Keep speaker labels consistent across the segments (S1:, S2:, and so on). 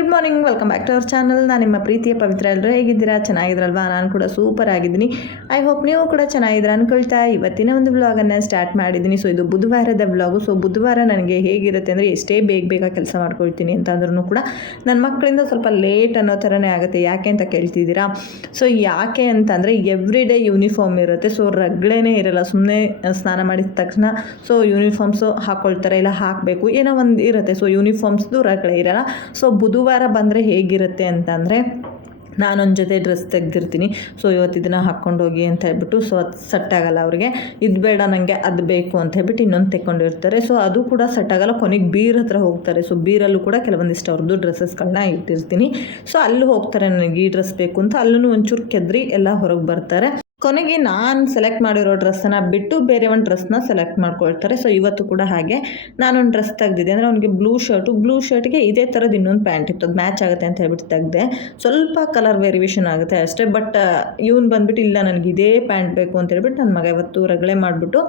S1: Good morning welcome back to our channel ನಾನು ನಿಮ್ಮ ಪ್ರೀತಿಯ ಪವಿತ್ರ ಎಲ್ಲರೂ ಹೇಗಿದ್ದೀರಾ? ಚೆನ್ನಾಗಿದ್ರಲ್ವಾ? ನಾನು ಕೂಡ ಸೂಪರ್ ಆಗಿದ್ದೀನಿ. ಐ ಹೋಪ್ ನೀವು ಕೂಡ ಚೆನ್ನಾಗಿದ್ದೀರಾ ಅನ್ಕೊಳ್ತಾ ಇವತ್ತಿನ ಒಂದು ವ್ಲಾಗನ್ನು ಸ್ಟಾರ್ಟ್ ಮಾಡಿದ್ದೀನಿ. ಸೊ ಇದು ಬುಧವಾರದ ವ್ಲಾಗು ಸೊ ಬುಧವಾರ ನನಗೆ ಹೇಗಿರುತ್ತೆ ಅಂದರೆ ಎಷ್ಟೇ ಬೇಗ ಬೇಗ ಕೆಲಸ ಮಾಡ್ಕೊಳ್ತೀನಿ ಅಂತ ಅಂದ್ರೂ ಕೂಡ ನನ್ನ ಮಕ್ಕಳಿಂದ ಸ್ವಲ್ಪ ಲೇಟ್ ಅನ್ನೋ ಥರನೇ ಆಗುತ್ತೆ. ಯಾಕೆ ಅಂತ ಕೇಳ್ತಿದ್ದೀರಾ? ಸೊ ಯಾಕೆ ಅಂತಂದರೆ ಎವ್ರಿ ಡೇ ಯೂನಿಫಾರ್ಮ್ ಇರುತ್ತೆ. ಸೊ ರಗ್ಳೇನೇ ಇರಲ್ಲ. ಸುಮ್ಮನೆ ಸ್ನಾನ ಮಾಡಿದ ತಕ್ಷಣ ಸೊ ಯೂನಿಫಾರ್ಮ್ಸು ಹಾಕ್ಕೊಳ್ತಾರೆ ಇಲ್ಲ, ಹಾಕಬೇಕು. ಏನೋ ಒಂದು ಇರುತ್ತೆ. ಸೊ ಯೂನಿಫಾರ್ಮ್ಸ್ದು ರಗಳೆ ಇರಲ್ಲ. ಸೊ ಬುಧವಾರ ಬಂದರೆ ಹೇಗಿರುತ್ತೆ ಅಂತಂದರೆ ನಾನೊಂದು ಜೊತೆ ಡ್ರೆಸ್ ತೆಗೆದಿರ್ತೀನಿ. ಸೊ ಇವತ್ತು ಇದನ್ನು ಹಾಕ್ಕೊಂಡು ಹೋಗಿ ಅಂತ ಹೇಳ್ಬಿಟ್ಟು ಸೊ ಅದು ಆಗಲ್ಲ ಅವ್ರಿಗೆ. ಇದು ಬೇಡ ನನಗೆ ಅದು ಬೇಕು ಅಂತ ಹೇಳ್ಬಿಟ್ಟು ಇನ್ನೊಂದು ತೆಕ್ಕೊಂಡಿರ್ತಾರೆ ಸೊ ಅದು ಕೂಡ ಸೆಟ್ ಆಗಲ್ಲ. ಕೊನೆಗೆ ಬೀರ್ ಹತ್ರ ಹೋಗ್ತಾರೆ. ಸೊ ಬೀರಲ್ಲೂ ಕೂಡ ಕೆಲವೊಂದಿಷ್ಟು ಅವ್ರದ್ದು ಡ್ರೆಸ್ಸಸ್ಗಳನ್ನ ಇಟ್ಟಿರ್ತೀನಿ. ಸೊ ಅಲ್ಲೂ ಹೋಗ್ತಾರೆ ನನಗೆ ಈ ಡ್ರೆಸ್ ಬೇಕು ಅಂತ. ಅಲ್ಲೂ ಒಂಚೂರು ಕೆದ್ರಿ ಎಲ್ಲ ಹೊರಗೆ ಬರ್ತಾರೆ. ಕೊನೆಗೆ ನಾನು ಸೆಲೆಕ್ಟ್ ಮಾಡಿರೋ ಡ್ರೆಸ್ಸನ್ನು ಬಿಟ್ಟು ಬೇರೆ ಒಂದು ಡ್ರೆಸ್ನ ಸೆಲೆಕ್ಟ್ ಮಾಡ್ಕೊಳ್ತಾರೆ. ಸೊ ಇವತ್ತು ಕೂಡ ಹಾಗೆ ನಾನೊಂದು ಡ್ರೆಸ್ ತೆಗ್ದಿದ್ದೆ. ಅಂದರೆ ಅವನಿಗೆ ಬ್ಲೂ ಶರ್ಟು ಬ್ಲೂ ಶರ್ಟ್ಗೆ ಇದೇ ಥರದ್ದು ಇನ್ನೊಂದು ಪ್ಯಾಂಟ್ ಇತ್ತು. ಅದು ಮ್ಯಾಚ್ ಆಗುತ್ತೆ ಅಂತ ಹೇಳ್ಬಿಟ್ಟು ತೆಗ್ದೆ. ಸ್ವಲ್ಪ ಕಲರ್ ವೇರಿಯೇಷನ್ ಆಗುತ್ತೆ ಅಷ್ಟೇ ಬಟ್ ಇವ್ನು ಬಂದ್ಬಿಟ್ಟು ಇಲ್ಲ, ನನಗೆ ಇದೇ ಪ್ಯಾಂಟ್ ಬೇಕು ಅಂತ ಹೇಳ್ಬಿಟ್ಟು ನನ್ನ ಮಗ ಇವತ್ತು ರಗಳೆ ಮಾಡಿಬಿಟ್ಟು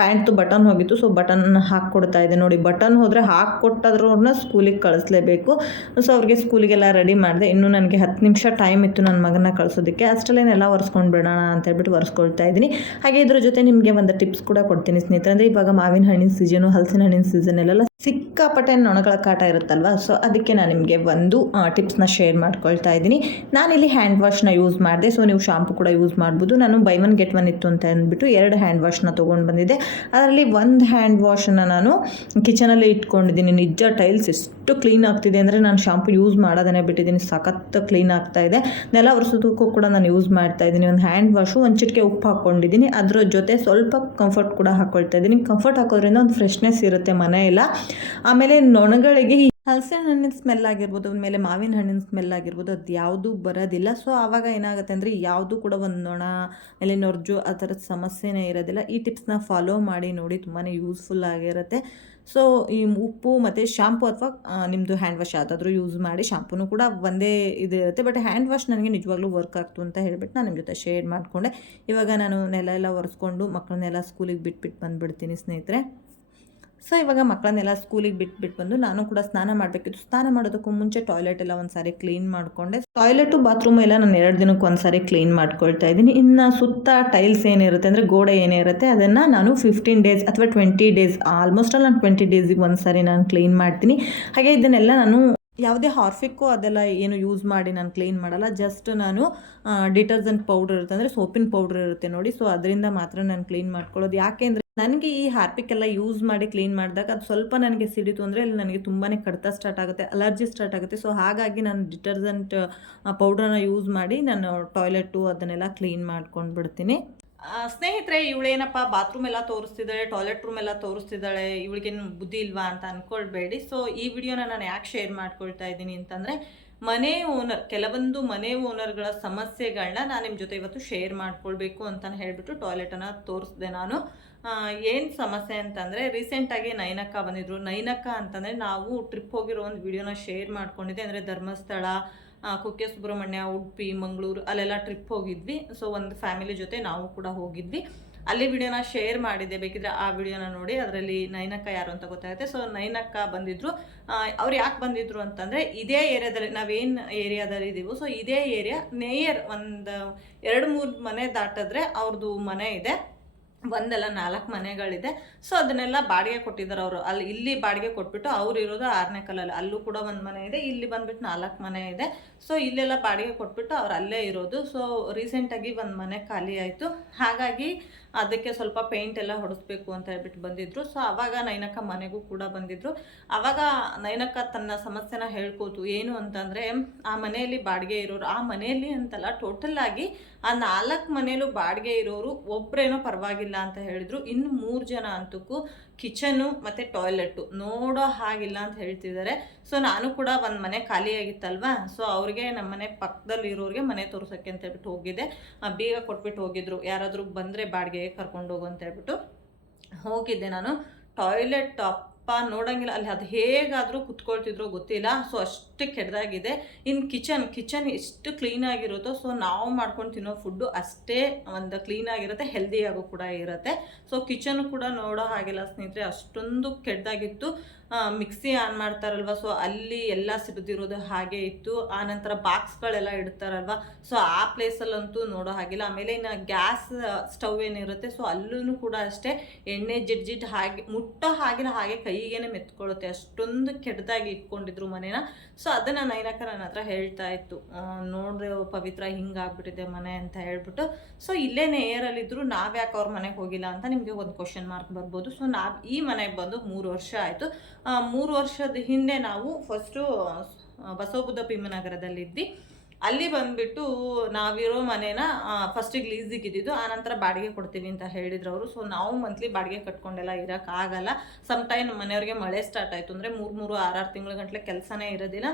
S1: ಪ್ಯಾಂಟ್ದು ಬಟನ್ ಹೋಗಿತ್ತು. ಸೊ ಬಟನ್ ಹಾಕ್ಕೊಡ್ತಾ ಇದೆ ನೋಡಿ ಬಟನ್ ಹೋದರೆ ಹಾಕ್ಕೊಟ್ಟಾದ್ರೂ ಅವ್ರನ್ನ ಸ್ಕೂಲಿಗೆ ಕಳಿಸ್ಲೇಬೇಕು. ಸೊ ಅವ್ರಿಗೆ ಸ್ಕೂಲಿಗೆಲ್ಲ ರೆಡಿ ಮಾಡಿದೆ. ಇನ್ನೂ ನನಗೆ ಹತ್ತು ನಿಮಿಷ ಟೈಮ್ ಇತ್ತು ನನ್ನ ಮಗನ ಕಳಿಸೋದಕ್ಕೆ. ಅಷ್ಟರಲ್ಲೇನೆಲ್ಲ ಒರೆಸ್ಕೊಂಡು ಬಿಡೋಣ ಅಂತ ಹೇಳ್ಬಿಟ್ಟು ಒರೆಸ್ಕೊಳ್ತಾ ಇದ್ದೀನಿ. ಹಾಗೆ ಇದ್ರ ಜೊತೆ ನಿಮಗೆ ಒಂದು ಟಿಪ್ಸ್ ಕೂಡ ಕೊಡ್ತೀನಿ ಸ್ನೇಹಿತರೆ. ಅಂದರೆ ಇವಾಗ ಮಾವಿನ ಹಣ್ಣಿನ ಸೀಸನು ಹಲಸಿನ ಹಣ್ಣಿನ ಸೀಸನ್ ಎಲ್ಲ ಸಿಕ್ಕಾಪಟ್ಟೆ ನೊಣಗಳ ಕಾಟ ಇರುತ್ತಲ್ವ? ಸೊ ಅದಕ್ಕೆ ನಾನು ನಿಮಗೆ ಒಂದು ಟಿಪ್ಸ್ನ ಶೇರ್ ಮಾಡ್ಕೊಳ್ತಾ ಇದ್ದೀನಿ. ನಾನಿಲ್ಲಿ ಹ್ಯಾಂಡ್ ವಾಶ್ನ ಯೂಸ್ ಮಾಡಿದೆ. ಸೊ ನೀವು ಶಾಂಪು ಕೂಡ ಯೂಸ್ ಮಾಡ್ಬೋದು. ನಾನು ಬೈ ಒನ್ ಗೆಟ್ ಒನ್ ಇತ್ತು ಅಂತ ಅಂದ್ಬಿಟ್ಟು ಎರಡು ಹ್ಯಾಂಡ್ ವಾಶ್ನ ತೊಗೊಂಡು ಬಂದಿದ್ದೆ. ಅದರಲ್ಲಿ ಒಂದು ಹ್ಯಾಂಡ್ ವಾಶನ್ನು ನಾನು ಕಿಚನಲ್ಲಿ ಇಟ್ಕೊಂಡಿದ್ದೀನಿ. ನಿಜ ಟೈಲ್ಸ್ ಎಷ್ಟು ಕ್ಲೀನ್ ಆಗ್ತಿದೆ ಅಂದರೆ ನಾನು ಶಾಂಪು ಯೂಸ್ ಮಾಡೋದನ್ನೇ ಬಿಟ್ಟಿದ್ದೀನಿ. ಸಖತ್ತು ಕ್ಲೀನ್ ಆಗ್ತಾ ಇದೆ. ನೆಲ ಒರೆಸೋದಕ್ಕೂ ಕೂಡ ನಾನು ಯೂಸ್ ಮಾಡ್ತಾ ಇದ್ದೀನಿ. ಒಂದು ಹ್ಯಾಂಡ್ ವಾಶು ಒಂದು ಚಿಟಿಕೆ ಉಪ್ಪು ಹಾಕ್ಕೊಂಡಿದ್ದೀನಿ ಅದರ ಜೊತೆ ಸ್ವಲ್ಪ ಕಂಫರ್ಟ್ ಕೂಡ ಹಾಕ್ಕೊಳ್ತಾ ಇದ್ದೀನಿ. ಕಂಫರ್ಟ್ ಹಾಕೋದ್ರಿಂದ ಒಂದು ಫ್ರೆಶ್ನೆಸ್ ಇರುತ್ತೆ ಮನೆ ಎಲ್ಲ ಆಮೇಲೆ ನೊಣಗಳಿಗೆ ಹಲಸಿನ ಹಣ್ಣಿನ ಸ್ಮೆಲ್ ಆಗಿರ್ಬೋದು ಮೇಲೆ ಮಾವಿನ ಹಣ್ಣಿನ ಸ್ಮೆಲ್ ಆಗಿರ್ಬೋದು, ಅದು ಯಾವುದೂ ಬರೋದಿಲ್ಲ. ಸೊ ಆವಾಗ ಏನಾಗುತ್ತೆ ಅಂದರೆ ಯಾವುದು ಕೂಡ ಒಂದು ನೊಣ, ಆಮೇಲೆ ನೊರ್ಜು ಆ ಥರದ ಸಮಸ್ಯೆನೇ ಇರೋದಿಲ್ಲ. ಈ ಟಿಪ್ಸ್ನ ಫಾಲೋ ಮಾಡಿ ನೋಡಿ ತುಂಬಾ ಯೂಸ್ಫುಲ್ ಆಗಿರುತ್ತೆ. ಸೊ ಈ ಉಪ್ಪು ಮತ್ತು ಶಾಂಪು ಅಥವಾ ನಿಮ್ಮದು ಹ್ಯಾಂಡ್ ವಾಶ್ ಯಾವುದಾದ್ರೂ ಯೂಸ್ ಮಾಡಿ ಶಾಂಪೂನು ಕೂಡ ಒಂದೇ ಇದು ಇರುತ್ತೆ. ಬಟ್ ಹ್ಯಾಂಡ್ ವಾಶ್ ನನಗೆ ನಿಜವಾಗ್ಲೂ ವರ್ಕ್ ಆಗ್ತು ಅಂತ ಹೇಳಿಬಿಟ್ಟು ನಾನು ನಿಮ್ಮ ಜೊತೆ ಶೇರ್ ಮಾಡಿಕೊಂಡೆ. ಇವಾಗ ನಾನು ನೆಲ ಎಲ್ಲ ಒರೆಸ್ಕೊಂಡು ಮಕ್ಕಳನ್ನೆಲ್ಲ ಸ್ಕೂಲಿಗೆ ಬಿಟ್ಬಿಟ್ಟು ಬಂದುಬಿಡ್ತೀನಿ ಸ್ನೇಹಿತರೆ. ಸೊ ಇವಾಗ ಮಕ್ಕಳನ್ನೆಲ್ಲ ಸ್ಕೂಲಿಗೆ ಬಿಟ್ಬಿಟ್ಟು ಬಿಟ್ಟು ಬಂದು ನಾನು ಕೂಡ ಸ್ನಾನ ಮಾಡಬೇಕಿತ್ತು. ಸ್ನಾನ ಮಾಡೋದಕ್ಕೂ ಮುಂಚೆ ಟಾಯ್ಲೆಟ್ ಎಲ್ಲ ಒಂದ್ಸಾರಿ ಕ್ಲೀನ್ ಮಾಡಿಕೊಂಡೆ. ಟಾಯ್ಲೆಟು ಬಾತ್ರೂಮ್ ಎಲ್ಲ ನಾನು ಎರಡು ದಿನಕ್ಕೆ ಒಂದ್ಸಾರಿ ಕ್ಲೀನ್ ಮಾಡ್ಕೊಳ್ತಾ ಇದ್ದೀನಿ. ಇನ್ನು ಸುತ್ತ ಟೈಲ್ಸ್ ಏನಿರುತ್ತೆ ಅಂದರೆ ಗೋಡೆ ಏನಿರುತ್ತೆ ಅದನ್ನು ನಾನು ಫಿಫ್ಟೀನ್ ಡೇಸ್ ಅಥವಾ ಟ್ವೆಂಟಿ ಡೇಸ್ ಆಲ್ಮೋಸ್ಟ್ ಆಲ್ ನಾನು ಟ್ವೆಂಟಿ ಡೇಸಿಗೆ ಒಂದ್ಸಾರಿ ನಾನು ಕ್ಲೀನ್ ಮಾಡ್ತೀನಿ. ಹಾಗೆ ಇದನ್ನೆಲ್ಲ ನಾನು ಯಾವುದೇ ಹಾರ್ಫಿಕ್ಕು ಅದೆಲ್ಲ ಏನು ಯೂಸ್ ಮಾಡಿ ನಾನು ಕ್ಲೀನ್ ಮಾಡಲ್ಲ. ಜಸ್ಟ್ ನಾನು ಡಿಟರ್ಜೆಂಟ್ ಪೌಡರ್ ಇರುತ್ತೆ ಅಂದರೆ ಸೋಪಿನ ಪೌಡರ್ ಇರುತ್ತೆ ನೋಡಿ. ಸೊ ಅದರಿಂದ ಮಾತ್ರ ನಾನು ಕ್ಲೀನ್ ಮಾಡ್ಕೊಳ್ಳೋದು. ಯಾಕೆ ಅಂದರೆ ನನಗೆ ಈ ಹಾರ್ಪಿಕ್ ಎಲ್ಲ ಯೂಸ್ ಮಾಡಿ ಕ್ಲೀನ್ ಮಾಡಿದಾಗ ಅದು ಸ್ವಲ್ಪ ನನಗೆ ಸಿಡಿತು ಅಂದರೆ ಅಲ್ಲಿ ನನಗೆ ತುಂಬಾ ಕಡಿತ ಸ್ಟಾರ್ಟ್ ಆಗುತ್ತೆ ಅಲರ್ಜಿ ಸ್ಟಾರ್ಟ್ ಆಗುತ್ತೆ. ಸೊ ಹಾಗಾಗಿ ನಾನು ಡಿಟರ್ಜೆಂಟ್ ಪೌಡ್ರನ್ನ ಯೂಸ್ ಮಾಡಿ ನಾನು ಟಾಯ್ಲೆಟು ಅದನ್ನೆಲ್ಲ ಕ್ಲೀನ್ ಮಾಡ್ಕೊಂಡು ಬಿಡ್ತೀನಿ ಸ್ನೇಹಿತರೆ ಇವಳೇನಪ್ಪ ಬಾತ್ರೂಮ್ ಎಲ್ಲ ತೋರಿಸ್ತಿದ್ದಾಳೆ ಟಾಯ್ಲೆಟ್ ರೂಮ್ ಎಲ್ಲ ತೋರಿಸ್ತಿದ್ದಾಳೆ, ಇವಳಿಗೇನು ಬುದ್ಧಿ ಇಲ್ವಾ ಅಂತ ಅಂದ್ಕೊಳ್ಬೇಡಿ ಸೊ ಈ ವಿಡಿಯೋನ ನಾನು ಯಾಕೆ ಶೇರ್ ಮಾಡ್ಕೊಳ್ತಾ ಇದ್ದೀನಿ ಅಂತಂದರೆ, ಮನೆ ಓನರ್ ಕೆಲವೊಂದು ಮನೆ ಓನರ್ಗಳ ಸಮಸ್ಯೆಗಳನ್ನ ನಾನು ನಿಮ್ಮ ಜೊತೆ ಇವತ್ತು ಶೇರ್ ಮಾಡ್ಕೊಳ್ಬೇಕು ಅಂತ ಹೇಳಿಬಿಟ್ಟು ಟಾಯ್ಲೆಟನ್ನು ತೋರಿಸ್ದೆ ನಾನು. ಏನು ಸಮಸ್ಯೆ ಅಂತಂದರೆ ರೀಸೆಂಟಾಗಿ ನೈನಕ್ಕ ಬಂದಿದ್ರು. ನೈನಕ್ಕ ಅಂತಂದರೆ ನಾವು ಟ್ರಿಪ್ ಹೋಗಿರೋ ಒಂದು ವಿಡಿಯೋನ ಶೇರ್ ಮಾಡ್ಕೊಂಡಿದ್ದೆ. ಅಂದರೆ ಧರ್ಮಸ್ಥಳ ಕುಕ್ಕೆ ಸುಬ್ರಹ್ಮಣ್ಯ, ಉಡುಪಿ, ಮಂಗಳೂರು ಅಲ್ಲೆಲ್ಲ ಟ್ರಿಪ್ ಹೋಗಿದ್ವಿ. ಸೊ ಒಂದು ಫ್ಯಾಮಿಲಿ ಜೊತೆ ನಾವು ಕೂಡ ಹೋಗಿದ್ವಿ. ಅಲ್ಲಿ ವಿಡಿಯೋನ ಶೇರ್ ಮಾಡಿದ್ದೆ. ಬೇಕಿದ್ರೆ ಆ ವಿಡಿಯೋನ ನೋಡಿ. ಅದರಲ್ಲಿ ನೈನಕ್ಕ ಯಾರು ಅಂತ ಗೊತ್ತಾಗುತ್ತೆ. ಸೊ ನೈನಕ್ಕ ಬಂದಿದ್ರು. ಅವ್ರು ಯಾಕೆ ಬಂದಿದ್ರು ಅಂತಂದರೆ ಇದೇ ಏರಿಯಾದಲ್ಲಿ ನಾವೇನು ಏರಿಯಾದಲ್ಲಿ ಇದ್ದೀವೋ ಸೊ ಇದೇ ಏರಿಯಾ ನೇಯರ್ ಒಂದು, ಎರಡು ಮೂರು ಮನೆ ದಾಟಿದ್ರೆ ಅವ್ರದ್ದು ಮನೆ ಇದೆ. ಒಂದಲ್ಲ ನಾಲ್ಕು ಮನೆಗಳಿದೆ. ಸೊ ಅದನ್ನೆಲ್ಲ ಬಾಡಿಗೆ ಕೊಟ್ಟಿದ್ದಾರೆ ಅವರು. ಅಲ್ಲಿ ಇಲ್ಲಿ ಬಾಡಿಗೆ ಕೊಟ್ಬಿಟ್ಟು ಅವ್ರು ಇರೋದು ಆರನೇ ಕಲ್ಲಲ್ಲಿ. ಅಲ್ಲೂ ಕೂಡ ಒಂದು ಮನೆ ಇದೆ, ಇಲ್ಲಿ ಬಂದ್ಬಿಟ್ಟು ನಾಲ್ಕು ಮನೆ ಇದೆ. ಸೊ ಇಲ್ಲೆಲ್ಲ ಬಾಡಿಗೆ ಕೊಟ್ಬಿಟ್ಟು ಅವ್ರು ಅಲ್ಲೇ ಇರೋದು. ಸೊ ರೀಸೆಂಟಾಗಿ ಒಂದು ಮನೆ ಖಾಲಿ ಆಯಿತು. ಹಾಗಾಗಿ ಅದಕ್ಕೆ ಸ್ವಲ್ಪ ಪೇಂಟ್ ಎಲ್ಲ ಹೊಡಿಸ್ಬೇಕು ಅಂತ ಹೇಳ್ಬಿಟ್ಟು ಬಂದಿದ್ರು. ಸೊ ಅವಾಗ ನೈನಕ್ಕ ಮನೆಗೂ ಕೂಡ ಬಂದಿದ್ರು. ಅವಾಗ ನೈನಕ್ಕ ತನ್ನ ಸಮಸ್ಯೆನ ಹೇಳ್ಕೋತು. ಏನು ಅಂತಂದರೆ, ಆ ಮನೆಯಲ್ಲಿ ಬಾಡಿಗೆ ಇರೋರು, ಆ ಮನೆಯಲ್ಲಿ ಅಂತಲ್ಲ ಟೋಟಲ್ ಆಗಿ ಆ ನಾಲ್ಕು ಮನೆಯಲ್ಲೂ ಬಾಡಿಗೆ ಇರೋರು ಒಬ್ಬರೇನೋ ಪರವಾಗಿಲ್ಲ ಅಂತ ಹೇಳಿದ್ರು. ಇನ್ನು ಮೂರು ಜನ ಅಂತಕ್ಕೂ ಕಿಚನ್ನು ಮತ್ತು ಟಾಯ್ಲೆಟ್ಟು ನೋಡೋ ಹಾಗಿಲ್ಲ ಅಂತ ಹೇಳ್ತಿದ್ದಾರೆ. ಸೊ ನಾನು ಕೂಡ ಒಂದು ಮನೆ ಖಾಲಿಯಾಗಿತ್ತಲ್ವಾ ಸೊ ಅವ್ರಿಗೆ ನಮ್ಮ ಮನೆ ಪಕ್ಕದಲ್ಲಿ ಇರೋರಿಗೆ ಮನೆ ತೋರಿಸೋಕ್ಕೆ ಅಂತ ಹೇಳ್ಬಿಟ್ಟು ಹೋಗಿದ್ದೆ. ಬೀಗ ಕೊಟ್ಬಿಟ್ಟು ಹೋಗಿದ್ರು. ಯಾರಾದರೂ ಬಂದರೆ ಬಾಡಿಗೆಗೆ ಕರ್ಕೊಂಡು ಹೋಗು ಅಂತ ಹೇಳ್ಬಿಟ್ಟು ಹೋಗಿದ್ದೆ ನಾನು. ಟಾಯ್ಲೆಟ್ ಅಪ್ಪ ನೋಡೋಂಗಿಲ್ಲ. ಅಲ್ಲಿ ಅದು ಹೇಗಾದರೂ ಕುತ್ಕೊಳ್ತಿದ್ರು ಗೊತ್ತಿಲ್ಲ. ಸೊ ಅಷ್ಟು
S2: ಅಷ್ಟು ಕೆಟ್ಟದಾಗಿದೆ ಇನ್ನು ಕಿಚನ್ ಕಿಚನ್ ಎಷ್ಟು ಕ್ಲೀನಾಗಿರುತ್ತೋ ಸೊ ನಾವು ಮಾಡ್ಕೊಂಡು ತಿನ್ನೋ ಫುಡ್ಡು ಅಷ್ಟೇ ಒಂದು ಕ್ಲೀನಾಗಿರುತ್ತೆ ಹೆಲ್ದಿಯಾಗೂ ಕೂಡ ಇರುತ್ತೆ. ಸೊ ಕಿಚನ್ ಕೂಡ ನೋಡೋ ಹಾಗಿಲ್ಲ ಸ್ನೇಹಿತರೆ, ಅಷ್ಟೊಂದು ಕೆಟ್ಟದಾಗಿತ್ತು ಮಿಕ್ಸಿ ಆನ್ ಮಾಡ್ತಾರಲ್ವ, ಸೊ ಅಲ್ಲಿ ಎಲ್ಲ ಸಿಡಿದಿರೋದು ಹಾಗೆ ಇತ್ತು. ಆನಂತರ ಬಾಕ್ಸ್ಗಳೆಲ್ಲ ಇಡ್ತಾರಲ್ವ, ಸೊ ಆ ಪ್ಲೇಸಲ್ಲಂತೂ ನೋಡೋ ಹಾಗಿಲ್ಲ. ಆಮೇಲೆ ಇನ್ನು ಗ್ಯಾಸ್ ಸ್ಟವ್ ಏನಿರುತ್ತೆ, ಸೊ ಅಲ್ಲೂ ಕೂಡ ಅಷ್ಟೇ. ಎಣ್ಣೆ ಜಿಡ್ ಜಿಡ್ ಹಾಗೆ, ಮುಟ್ಟೋ ಹಾಗಿಲ್ಲ ಹಾಗೆ ಕೈಗೇನೆ ಮೆತ್ಕೊಳ್ಳುತ್ತೆ. ಅಷ್ಟೊಂದು ಕೆಟ್ಟದಾಗಿ ಇಟ್ಕೊಂಡಿದ್ರು ಮನೇನ. ಸೊ ಅದನ್ನು ನೈನಕ ನನ್ನ ಹತ್ರ ಹೇಳ್ತಾ ಇತ್ತು. ನೋಡ್ರಿ ಪವಿತ್ರ ಹಿಂಗಾಗ್ಬಿಟ್ಟಿದೆ ಮನೆ ಅಂತ ಹೇಳ್ಬಿಟ್ಟು. ಸೊ ಇಲ್ಲೇ ನೇರಲ್ಲಿದ್ರು ನಾವು ಯಾಕೆ ಅವ್ರ ಮನೆಗೆ ಹೋಗಿಲ್ಲ ಅಂತ ನಿಮಗೆ ಒಂದು ಕ್ವಶನ್ ಮಾರ್ಕ್ ಬರ್ಬೋದು. ಸೊ ನಾವು ಈ ಮನೆಗೆ ಬಂದು ಮೂರು ವರ್ಷ ಆಯಿತು. ಮೂರು ವರ್ಷದ ಹಿಂದೆ ನಾವು ಫಸ್ಟು ಬಸವಬುದ್ಧ ಭೀಮನಗರದಲ್ಲಿದ್ದಿ ಅಲ್ಲಿ ಬಂದ್ಬಿಟ್ಟು ನಾವಿರೋ ಮನೇನ ಫಸ್ಟಿಗೆ ಲೀಸಿಗೆ ಇದ್ದಿದ್ದು ಆನಂತರ ಬಾಡಿಗೆ ಕೊಡ್ತೀವಿ ಅಂತ ಹೇಳಿದ್ರು ಅವರು. ಸೊ ನಾವು ಮಂತ್ಲಿ ಬಾಡಿಗೆ ಕಟ್ಕೊಂಡೆಲ್ಲ ಇರೋಕ್ಕಾಗಲ್ಲ ಸಮ್ ಟೈಮ್ ಮನೆಯವ್ರಿಗೆ ಮಳೆ ಸ್ಟಾರ್ಟ್ ಆಯಿತು ಅಂದರೆ ಮೂರು ಮೂರು ಆರಾರು ತಿಂಗಳ ಗಂಟಲೆ ಕೆಲಸನೇ ಇರೋದಿಲ್ಲ.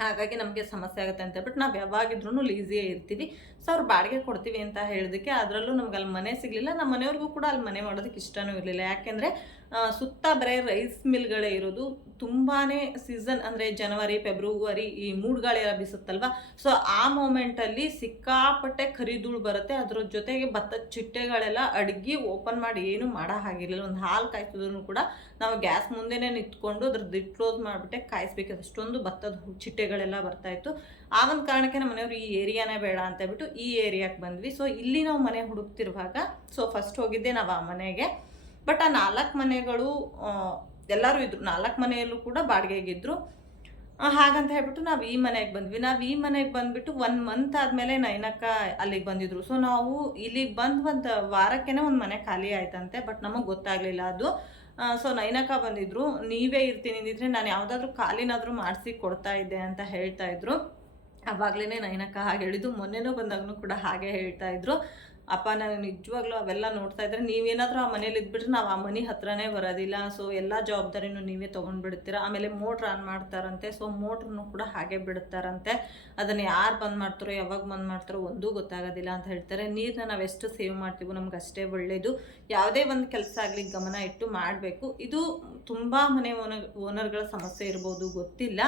S2: ಹಾಗಾಗಿ ನಮಗೆ ಸಮಸ್ಯೆ ಆಗುತ್ತೆ ಅಂತ ಹೇಳ್ಬಿಟ್ಟು ನಾವು ಯಾವಾಗಿದ್ರೂ ಲೀಸಿಯೇ ಇರ್ತೀವಿ. ಸೊ ಅವ್ರು ಬಾಡಿಗೆ ಕೊಡ್ತೀವಿ ಅಂತ ಹೇಳಿದಕ್ಕೆ ಅದರಲ್ಲೂ ನಮ್ಗೆ ಅಲ್ಲಿ ಮನೆ ಸಿಗಲಿಲ್ಲ. ನಮ್ಮ ಮನೆಯವ್ರಿಗೂ ಕೂಡ ಅಲ್ಲಿ ಮನೆ ಮಾಡೋದಕ್ಕೆ ಇಷ್ಟನೂ ಇರಲಿಲ್ಲ. ಯಾಕೆಂದರೆ ಸುತ್ತ ಬರೀ ರೈಸ್ ಮಿಲ್ಗಳೇ ಇರೋದು. ತುಂಬಾ ಸೀಸನ್ ಅಂದರೆ ಜನವರಿ, ಫೆಬ್ರವರಿ ಈ ಮೂಡ್ಗಾಳಿ ಎಲ್ಲ ಬೀಸುತ್ತಲ್ವ? ಸೊ ಆ ಮೂಮೆಂಟಲ್ಲಿ ಸಿಕ್ಕಾಪಟ್ಟೆ ಕರಿಧೂಳು ಬರುತ್ತೆ. ಅದ್ರ ಜೊತೆಗೆ ಭತ್ತದ ಚಿಟ್ಟೆಗಳೆಲ್ಲ ಅಡುಗೆ ಓಪನ್ ಮಾಡಿ ಏನು ಮಾಡೋ ಹಾಗಿರಲಿಲ್ಲ. ಒಂದು ಹಾಲು ಕಾಯಿಸಿದ್ರು ಕೂಡ ನಾವು ಗ್ಯಾಸ್ ಮುಂದೆನೇ ನಿಂತ್ಕೊಂಡು ಅದ್ರದ್ದು ಕ್ಲೋಸ್ ಮಾಡಿಬಿಟ್ಟೆ ಕಾಯಿಸ್ಬೇಕು. ಅಷ್ಟೊಂದು ಭತ್ತದ ಚಿಟ್ಟೆಗಳೆಲ್ಲ ಬರ್ತಾಯಿತ್ತು ಆ ಒಂದು ಕಾರಣಕ್ಕೆ ನಮ್ಮ ಮನೆಯವರು ಈ ಏರಿಯಾನೇ ಬೇಡ ಅಂತ ಹೇಳ್ಬಿಟ್ಟು ಈ ಏರಿಯಾಕ್ಕೆ ಬಂದ್ವಿ. ಸೊ ಇಲ್ಲಿ ನಾವು ಮನೆ ಹುಡುಕ್ತಿರುವಾಗ ಸೊ ಫಸ್ಟ್ ಹೋಗಿದ್ದೆ ನಾವು ಆ ಮನೆಗೆ. ಬಟ್ ಆ ನಾಲ್ಕು ಮನೆಗಳು ಎಲ್ಲರೂ ಇದ್ರು, ನಾಲ್ಕು ಮನೆಯಲ್ಲೂ ಕೂಡ ಬಾಡಿಗೆಗಿದ್ರು. ಹಾಗಂತ ಹೇಳ್ಬಿಟ್ಟು ನಾವು ಈ ಮನೆಗೆ ಬಂದ್ವಿ. ನಾವು ಈ ಮನೆಗೆ ಬಂದ್ಬಿಟ್ಟು ಒನ್ ಮಂತ್ ಆದಮೇಲೆ ನೈನಕ್ಕ ಅಲ್ಲಿಗೆ ಬಂದಿದ್ರು. ಸೊ ನಾವು ಇಲ್ಲಿಗೆ ಬಂದು ಒಂದು ವಾರಕ್ಕೇ ಒಂದು ಮನೆ ಖಾಲಿ ಆಯ್ತಂತೆ ಬಟ್ ನಮಗೆ ಗೊತ್ತಾಗಲಿಲ್ಲ ಅದು. ಸೊ ನೈನಕ್ಕ ಬಂದಿದ್ರು. ನೀವೇ ಇರ್ತೀನಿ ಅಂದಿದ್ರೆ ನಾನು ಯಾವುದಾದ್ರೂ ಖಾಲಿನಾದರೂ ಮಾಡಿಸಿ ಕೊಡ್ತಾ ಇದ್ದೆ ಅಂತ ಹೇಳ್ತಾ ಇದ್ರು. ಅವಾಗಲೇ ನೈನಕ್ಕ ಹಾಗೆ ಹೇಳಿದ್ದು. ಮೊನ್ನೆನೂ ಬಂದಾಗಲೂ ಕೂಡ ಹಾಗೆ ಹೇಳ್ತಾ ಇದ್ರು. ಅಪ್ಪ, ನಾನು ನಿಜವಾಗ್ಲೂ ಅವೆಲ್ಲ ನೋಡ್ತಾ ಇದ್ರೆ ನೀವೇನಾದರೂ ಆ ಮನೇಲಿ ಇದ್ಬಿಟ್ರೆ ನಾವು ಆ ಮನೆ ಹತ್ರನೇ ಬರೋದಿಲ್ಲ. ಸೊ ಎಲ್ಲ ಜವಾಬ್ದಾರಿನೂ ನೀವೇ ತೊಗೊಂಡ್ಬಿಡ್ತೀರ? ಆಮೇಲೆ ಮೋಟ್ರ್ ಆನ್ ಮಾಡ್ತಾರಂತೆ. ಸೊ ಮೋಟ್ರನ್ನು ಕೂಡ ಹಾಗೆ ಬಿಡುತ್ತಾರಂತೆ ಅದನ್ನು ಯಾರು ಬಂದ್ ಮಾಡ್ತಾರೋ, ಯಾವಾಗ ಬಂದ್ ಮಾಡ್ತಾರೋ ಒಂದೂ ಗೊತ್ತಾಗೋದಿಲ್ಲ ಅಂತ ಹೇಳ್ತಾರೆ. ನೀರನ್ನ ನಾವು ಎಷ್ಟು ಸೇವ್ ಮಾಡ್ತೀವೋ ನಮ್ಗೆ ಅಷ್ಟೇ ಒಳ್ಳೆಯದು ಯಾವುದೇ ಒಂದು ಕೆಲಸ ಆಗಲಿ ಗಮನ ಇಟ್ಟು ಮಾಡಬೇಕು. ಇದು ತುಂಬ ಮನೆ ಓನರ್, ಓನರ್ಗಳ ಸಮಸ್ಯೆ ಇರ್ಬೋದು, ಗೊತ್ತಿಲ್ಲ.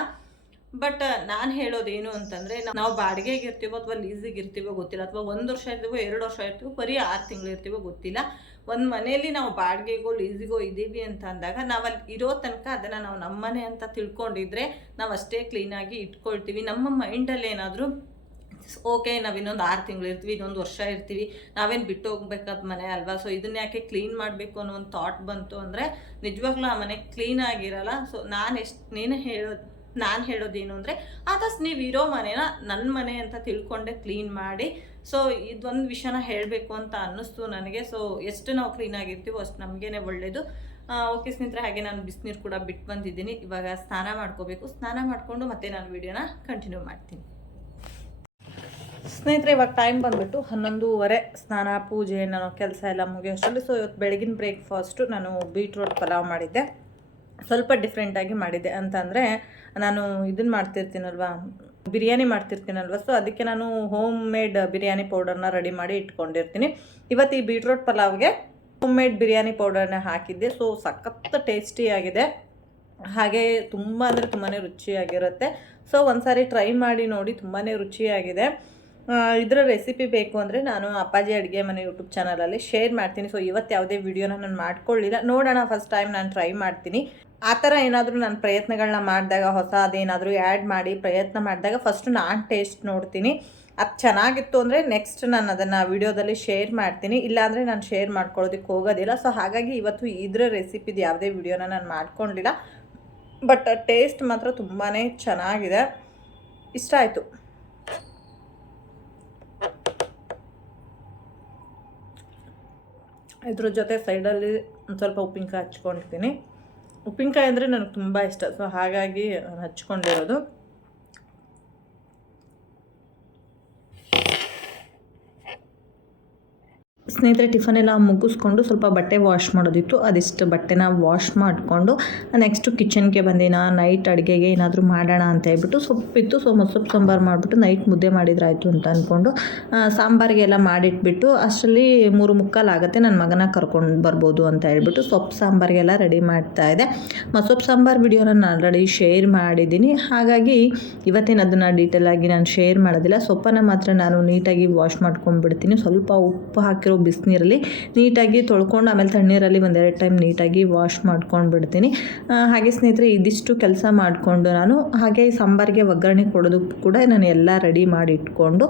S2: ಬಟ್ ನಾನು ಹೇಳೋದೇನು ಅಂತಂದರೆ ನಾವು ಬಾಡಿಗೆಗೆ ಇರ್ತೀವೋ ಅಥವಾ ಲೀಸಿಗೆ ಇರ್ತೀವೋ ಗೊತ್ತಿಲ್ಲ, ಅಥವಾ ಒಂದು ವರ್ಷ ಇರ್ತೀವೋ, ಎರಡು ವರ್ಷ ಇರ್ತೀವೋ, ಬರೀ ಆರು ತಿಂಗಳು ಇರ್ತೀವೋ ಗೊತ್ತಿಲ್ಲ. ಒಂದು ಮನೆಯಲ್ಲಿ ನಾವು ಬಾಡಿಗೆಗೋ ಲೀಸಿಗೋ ಇದ್ದೀವಿ ಅಂತ ಅಂದಾಗ ನಾವು ಇರೋ ತನಕ ಅದನ್ನು ನಾವು ನಮ್ಮನೆ ಅಂತ ತಿಳ್ಕೊಂಡಿದ್ರೆ, ನಾವು ಅಷ್ಟೇ ಕ್ಲೀನಾಗಿ ಇಟ್ಕೊಳ್ತೀವಿ. ನಮ್ಮ ಮೈಂಡಲ್ಲಿ ಏನಾದರೂ ಓಕೆ ನಾವು ಇನ್ನೊಂದು ಆರು ತಿಂಗಳು ಇರ್ತೀವಿ, ಇನ್ನೊಂದು ವರ್ಷ ಇರ್ತೀವಿ, ನಾವೇನು ಬಿಟ್ಟು ಹೋಗ್ಬೇಕಾದ ಮನೆ ಅಲ್ವಾ? ಸೊ ಇದನ್ನ ಯಾಕೆ ಕ್ಲೀನ್ ಮಾಡಬೇಕು ಅನ್ನೋ ಒಂದು ಥಾಟ್ ಬಂತು ಅಂದರೆ, ನಿಜವಾಗ್ಲೂ ಆ ಮನೆ ಕ್ಲೀನ್ ಆಗಿರಲ್ಲ. ಸೊ ನಾನು ಎಷ್ಟು ನೀನು ಹೇಳೋದು ನಾನು ಹೇಳೋದೇನು ಅಂದರೆ ಆದಷ್ಟು ನೀವು ಇರೋ ಮನೇನ ನನ್ನ ಮನೆ ಅಂತ ತಿಳ್ಕೊಂಡೆ ಕ್ಲೀನ್ ಮಾಡಿ ಸೊ ಇದೊಂದು ವಿಷಯನ ಹೇಳಬೇಕು ಅಂತ ಅನ್ನಿಸ್ತು ನನಗೆ. ಸೊ ಎಷ್ಟು ನಾವು ಕ್ಲೀನ್ ಆಗಿರ್ತೀವೋ ಅಷ್ಟು ನಮಗೇನೆ ಒಳ್ಳೆಯದು ಓಕೆ ಸ್ನೇಹಿತರೆ, ಹಾಗೆ ನಾನು ಬಿಸಿನೀರು ಕೂಡ ಬಿಟ್ಟು ಬಂದಿದ್ದೀನಿ. ಇವಾಗ ಸ್ನಾನ ಮಾಡ್ಕೋಬೇಕು. ಸ್ನಾನ ಮಾಡಿಕೊಂಡು ಮತ್ತೆ ನಾನು ವಿಡಿಯೋನ ಕಂಟಿನ್ಯೂ ಮಾಡ್ತೀನಿ. ಸ್ನೇಹಿತರೆ, ಇವಾಗ ಟೈಮ್ ಬಂದುಬಿಟ್ಟು ಹನ್ನೊಂದೂವರೆ. ಸ್ನಾನ, ಪೂಜೆ, ನಾನು ಕೆಲಸ ಎಲ್ಲ ಮುಗಿಯೋಷ್ಟರಲ್ಲಿ ಸೊ ಇವತ್ತು ಬೆಳಗಿನ ಬ್ರೇಕ್ಫಾಸ್ಟು ನಾನು ಬೀಟ್ರೋಟ್ ಪಲಾವ್ ಮಾಡಿದ್ದೆ. ಸ್ವಲ್ಪ ಡಿಫ್ರೆಂಟಾಗಿ ಮಾಡಿದ್ದೆ. ಅಂತಂದರೆ ನಾನು ಇದನ್ನು ಮಾಡ್ತಿರ್ತೀನಲ್ವಾ? ಬಿರಿಯಾನಿ ಮಾಡ್ತಿರ್ತೀನಲ್ವ? ಸೊ ಅದಕ್ಕೆ ನಾನು ಹೋಮ್ ಮೇಡ್ ಬಿರಿಯಾನಿ ಪೌಡರ್ನ ರೆಡಿ ಮಾಡಿ ಇಟ್ಕೊಂಡಿರ್ತೀನಿ. ಇವತ್ತು ಈ ಬೀಟ್ರೋಟ್ ಪಲಾವ್ಗೆ ಹೋಮ್ ಮೇಡ್ ಬಿರಿಯಾನಿ ಪೌಡರ್ನ ಹಾಕಿದ್ದೆ. ಸೊ ಸಖತ್ ಟೇಸ್ಟಿಯಾಗಿದೆ ಹಾಗೆ ತುಂಬ ಅಂದರೆ ತುಂಬಾ ರುಚಿಯಾಗಿರುತ್ತೆ. ಸೊ ಒಂದ್ಸಾರಿ ಟ್ರೈ ಮಾಡಿ ನೋಡಿ ತುಂಬಾ ರುಚಿಯಾಗಿದೆ. ಇದರ ರೆಸಿಪಿ ಬೇಕು ಅಂದರೆ ನಾನು ಅಪ್ಪಾಜಿ ಅಡುಗೆ ಮನೆ ಯೂಟ್ಯೂಬ್ ಚಾನಲಲ್ಲಿ ಶೇರ್ ಮಾಡ್ತೀನಿ. ಸೊ ಇವತ್ತು ಯಾವುದೇ ವಿಡಿಯೋನ ನಾನು ಮಾಡ್ಕೊಳ್ಳಿಲ್ಲ. ನೋಡೋಣ ಫಸ್ಟ್ ಟೈಮ್ ನಾನು ಟ್ರೈ ಮಾಡ್ತೀನಿ. ಆ ಥರ ಏನಾದರೂ ನಾನು ಪ್ರಯತ್ನಗಳನ್ನ ಮಾಡಿದಾಗ, ಹೊಸ ಅದೇನಾದರೂ ಆ್ಯಡ್ ಮಾಡಿ ಪ್ರಯತ್ನ ಮಾಡಿದಾಗ ಫಸ್ಟು ನಾನು ಟೇಸ್ಟ್ ನೋಡ್ತೀನಿ. ಅದು ಚೆನ್ನಾಗಿತ್ತು ಅಂದರೆ ನೆಕ್ಸ್ಟ್ ನಾನು ಅದನ್ನು ವಿಡಿಯೋದಲ್ಲಿ ಶೇರ್ ಮಾಡ್ತೀನಿ. ಇಲ್ಲಾಂದರೆ ನಾನು ಶೇರ್ ಮಾಡ್ಕೊಳ್ಳೋದಕ್ಕೆ ಹೋಗೋದಿಲ್ಲ. ಸೊ ಹಾಗಾಗಿ ಇವತ್ತು ಇದರ ರೆಸಿಪಿದು ಯಾವುದೇ ವಿಡಿಯೋನ ನಾನು ಮಾಡ್ಕೊಂಡಿಲ್ಲ. ಬಟ್ ಟೇಸ್ಟ್ ಮಾತ್ರ ತುಂಬಾ ಚೆನ್ನಾಗಿದೆ. ಇಷ್ಟ ಆಯಿತು. ಇದ್ರ ಜೊತೆ ಸೈಡಲ್ಲಿ ಒಂದು ಸ್ವಲ್ಪ ಉಪ್ಪಿನಕಾಯಿ ಹಚ್ಕೊಂಡಿರ್ತೀನಿ. ಉಪ್ಪಿನಕಾಯಿ ಅಂದರೆ ನನಗೆ ತುಂಬ ಇಷ್ಟ. ಸೊ ಹಾಗಾಗಿ ಹಚ್ಕೊಂಡಿರೋದು.
S1: ಸ್ನೇಹಿತರೆ, ಟಿಫನ್ ಎಲ್ಲ ಮುಗಿಸ್ಕೊಂಡು ಸ್ವಲ್ಪ ಬಟ್ಟೆ ವಾಶ್ ಮಾಡೋದಿತ್ತು. ಅದಿಷ್ಟು ಬಟ್ಟೆನ ವಾಶ್ ಮಾಡಿಕೊಂಡು ನೆಕ್ಸ್ಟು ಕಿಚನ್ಗೆ ಬಂದಿನ ನೈಟ್ ಅಡುಗೆಗೆ ಏನಾದರೂ ಮಾಡೋಣ ಅಂತ ಹೇಳ್ಬಿಟ್ಟು ಸೊಪ್ಪಿತ್ತು. ಸೊ ಮೊಸೊಪ್ಪು ಸಾಂಬಾರು ಮಾಡಿಬಿಟ್ಟು ನೈಟ್ ಮುದ್ದೆ ಮಾಡಿದ್ರಾಯಿತು ಅಂತ ಅಂದ್ಕೊಂಡು ಸಾಂಬಾರಿಗೆಲ್ಲ ಮಾಡಿಟ್ಬಿಟ್ಟು ಅಷ್ಟರಲ್ಲಿ ಮೂರು ಮುಕ್ಕಾಲು ಆಗುತ್ತೆ ನನ್ನ ಮಗನ ಕರ್ಕೊಂಡು ಬರ್ಬೋದು ಅಂತ ಹೇಳ್ಬಿಟ್ಟು ಸೊಪ್ಪು ಸಾಂಬಾರಿಗೆಲ್ಲ ರೆಡಿ ಮಾಡ್ತಾ ಇದೆ. ಮೊಸೊಪ್ಪು ಸಾಂಬಾರು ವಿಡಿಯೋನ ನಾನು ಆಲ್ರೆಡಿ ಶೇರ್ ಮಾಡಿದ್ದೀನಿ. ಹಾಗಾಗಿ ಇವತ್ತೇನು ಅದನ್ನು ಡೀಟೇಲಾಗಿ ನಾನು ಶೇರ್ ಮಾಡೋದಿಲ್ಲ. ಸೊಪ್ಪನ್ನು ಮಾತ್ರ ನಾನು ನೀಟಾಗಿ ವಾಶ್ ಮಾಡ್ಕೊಂಡ್ಬಿಡ್ತೀನಿ. ಸ್ವಲ್ಪ ಉಪ್ಪು ಹಾಕಿರೋ ಬಿಸಿನೀರಲ್ಲಿ ನೀಟಾಗಿ ತೊಳ್ಕೊಂಡು ಆಮೇಲೆ ತಣ್ಣೀರಲ್ಲಿ ಒಂದೆರಡು ಟೈಮ್ ನೀಟಾಗಿ ವಾಶ್ ಮಾಡ್ಕೊಂಡು ಬಿಡ್ತೀನಿ. ಹಾಗೆ ಸ್ನೇಹಿತರೆ ಇದಿಷ್ಟು ಕೆಲಸ ಮಾಡಿಕೊಂಡು ನಾನು ಹಾಗೆ ಸಾಂಬಾರಿಗೆ ಒಗ್ಗರಣೆ ಕೊಡೋದು ಕೂಡ ನಾನು ಎಲ್ಲ ರೆಡಿ ಮಾಡಿ ಇಟ್ಕೊಂಡು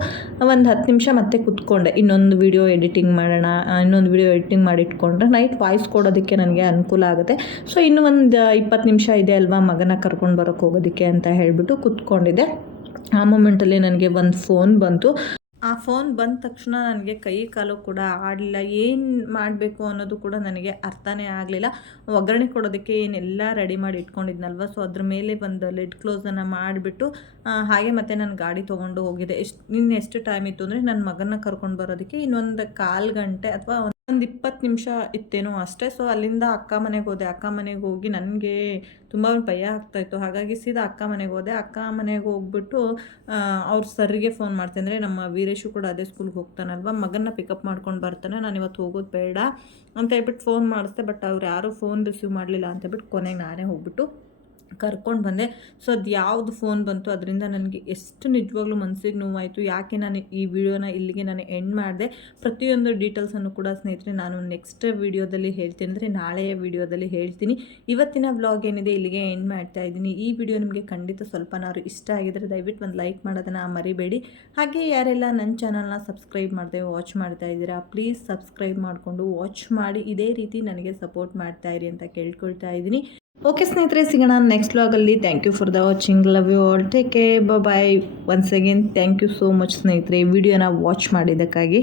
S1: ಒಂದು ಹತ್ತು ನಿಮಿಷ ಮತ್ತೆ ಕುತ್ಕೊಂಡೆ. ಇನ್ನೊಂದು ವಿಡಿಯೋ ಎಡಿಟಿಂಗ್ ಮಾಡೋಣ ಇನ್ನೊಂದು ವಿಡಿಯೋ ಎಡಿಟಿಂಗ್ ಮಾಡಿ ಇಟ್ಕೊಂಡ್ರೆ ನೈಟ್ ವಾಯ್ಸ್ ಕೊಡೋದಕ್ಕೆ ನನಗೆ ಅನುಕೂಲ ಆಗುತ್ತೆ. ಸೊ ಇನ್ನೂ ಒಂದು ಇಪ್ಪತ್ತು ನಿಮಿಷ ಇದೆ ಅಲ್ವಾ ಮಗನ ಕರ್ಕೊಂಡು ಬರೋಕ್ಕೆ ಹೋಗೋದಕ್ಕೆ ಅಂತ ಹೇಳಿಬಿಟ್ಟು ಕುತ್ಕೊಂಡಿದ್ದೆ. ಆ ಮೂಮೆಂಟಲ್ಲಿ ನನಗೆ ಒಂದು ಫೋನ್ ಬಂತು. ಆ ಫೋನ್ ಬಂದ ತಕ್ಷಣ ನನಗೆ ಕೈ ಕಾಲು ಕೂಡ ಆಡಲಿಲ್ಲ. ಏನು ಮಾಡಬೇಕು ಅನ್ನೋದು ಕೂಡ ನನಗೆ ಅರ್ಥನೇ ಆಗಲಿಲ್ಲ. ಒಗ್ಗರಣೆ ಕೊಡೋದಕ್ಕೆ ಏನೆಲ್ಲ ರೆಡಿ ಮಾಡಿ ಇಟ್ಕೊಂಡಿದ್ನಲ್ವ? ಸೊ ಅದ್ರ ಮೇಲೆ ಬಂದು ಲಿಡ್ ಕ್ಲೋಸನ್ನು ಮಾಡಿಬಿಟ್ಟು ಹಾಗೆ ಮತ್ತೆ ನಾನು ಗಾಡಿ ತೊಗೊಂಡು ಹೋಗಿದ್ದೆ. ಎಷ್ಟು ನಿನ್ನ ಎಷ್ಟು ಟೈಮ್ ಇತ್ತು ಅಂದರೆ ನನ್ನ ಮಗನ ಕರ್ಕೊಂಡು ಬರೋದಕ್ಕೆ ಇನ್ನೊಂದು ಕಾಲು ಗಂಟೆ ಅಥವಾ ಒಂದು ಇಪ್ಪತ್ತು ನಿಮಿಷ ಇತ್ತೇನೋ ಅಷ್ಟೇ. ಸೊ ಅಲ್ಲಿಂದ ಅಕ್ಕ ಮನೆಗೆ ಹೋದೆ. ಅಕ್ಕ ಮನೆಗೆ ಹೋಗಿ ನನಗೆ ತುಂಬ ಭಯ ಆಗ್ತಾಯಿತ್ತು ಹಾಗಾಗಿ ಸೀದಾ ಅಕ್ಕ ಮನೆಗೆ ಹೋದೆ. ಅಕ್ಕ ಮನೆಗೆ ಹೋಗ್ಬಿಟ್ಟು ಅವ್ರ ಸರ್ಗೆ ಫೋನ್ ಮಾಡ್ತೀನಿ ಅಂದರೆ ನಮ್ಮ ವೀರೇಶು ಕೂಡ ಅದೇ ಸ್ಕೂಲ್ಗೆ ಹೋಗ್ತಾನಲ್ವ? ಮಗನ್ನ ಪಿಕಪ್ ಮಾಡ್ಕೊಂಡು ಬರ್ತಾನೆ. ನಾನು ಇವತ್ತು ಹೋಗೋದು ಬೇಡ ಅಂತ ಹೇಳ್ಬಿಟ್ಟು ಫೋನ್ ಮಾಡಿಸ್ದೆ ಬಟ್ ಅವ್ರು ಯಾರೂ ಫೋನ್ ರಿಸೀವ್ ಮಾಡಲಿಲ್ಲ ಅಂತ ಹೇಳ್ಬಿಟ್ಟು ಕೊನೆಗೆ ನಾನೇ ಹೋಗ್ಬಿಟ್ಟು ಕರ್ಕೊಂಡು ಬಂದೆ. ಸೊ, ಅದು ಯಾವುದು ಫೋನ್ ಬಂತು, ಅದರಿಂದ ನನಗೆ ಎಷ್ಟು ನಿಜವಾಗ್ಲೂ ಮನಸ್ಸಿಗೆ ನೋವಾಯಿತು. ಯಾಕೆ ನಾನು ಈ ವಿಡಿಯೋನ ಇಲ್ಲಿಗೆ ನಾನು ಎಂಡ್ ಮಾಡಿದೆ? ಪ್ರತಿಯೊಂದು ಡೀಟೇಲ್ಸನ್ನು ಕೂಡ ಸ್ನೇಹಿತರೆ, ನಾನು ನೆಕ್ಸ್ಟ್ ವಿಡಿಯೋದಲ್ಲಿ ಹೇಳ್ತೀನಿ. ಅಂದರೆ ನಾಳೆಯ ವಿಡಿಯೋದಲ್ಲಿ ಹೇಳ್ತೀನಿ. ಇವತ್ತಿನ ವ್ಲಾಗ್ ಏನಿದೆ, ಇಲ್ಲಿಗೆ ಎಂಡ್ ಮಾಡ್ತಾ ಇದ್ದೀನಿ. ಈ ವಿಡಿಯೋ ನಿಮಗೆ ಖಂಡಿತ ಸ್ವಲ್ಪನಾದ್ರು ಇಷ್ಟ ಆಗಿದರೆ ದಯವಿಟ್ಟು ಒಂದು ಲೈಕ್ ಮಾಡೋದನ್ನು ಮರಿಬೇಡಿ. ಹಾಗೆ ಯಾರೆಲ್ಲ ನನ್ನ ಚಾನಲ್ನ ಸಬ್ಸ್ಕ್ರೈಬ್ ಮಾಡಿದೆ ವಾಚ್ ಮಾಡ್ತಾ ಇದ್ದೀರಾ ಪ್ಲೀಸ್ ಸಬ್ಸ್ಕ್ರೈಬ್ ಮಾಡಿಕೊಂಡು ವಾಚ್ ಮಾಡಿ. ಇದೇ ರೀತಿ ನನಗೆ ಸಪೋರ್ಟ್ ಮಾಡ್ತಾ ಇರಿ ಅಂತ ಕೇಳ್ಕೊಳ್ತಾ ಇದ್ದೀನಿ. ಓಕೆ ಸ್ನೇಹಿತರೆ, ಸಿಗೋಣ ನೆಕ್ಸ್ಟ್ ವ್ಲಾಗಲ್ಲಿ thank you for the watching love you all take care bye once again thank you so much ಸ್ನೇಹಿತರೆ. ವಿಡಿಯೋನ ವಾಚ್ ಮಾಡಿದ್ದಕ್ಕಾಗಿ.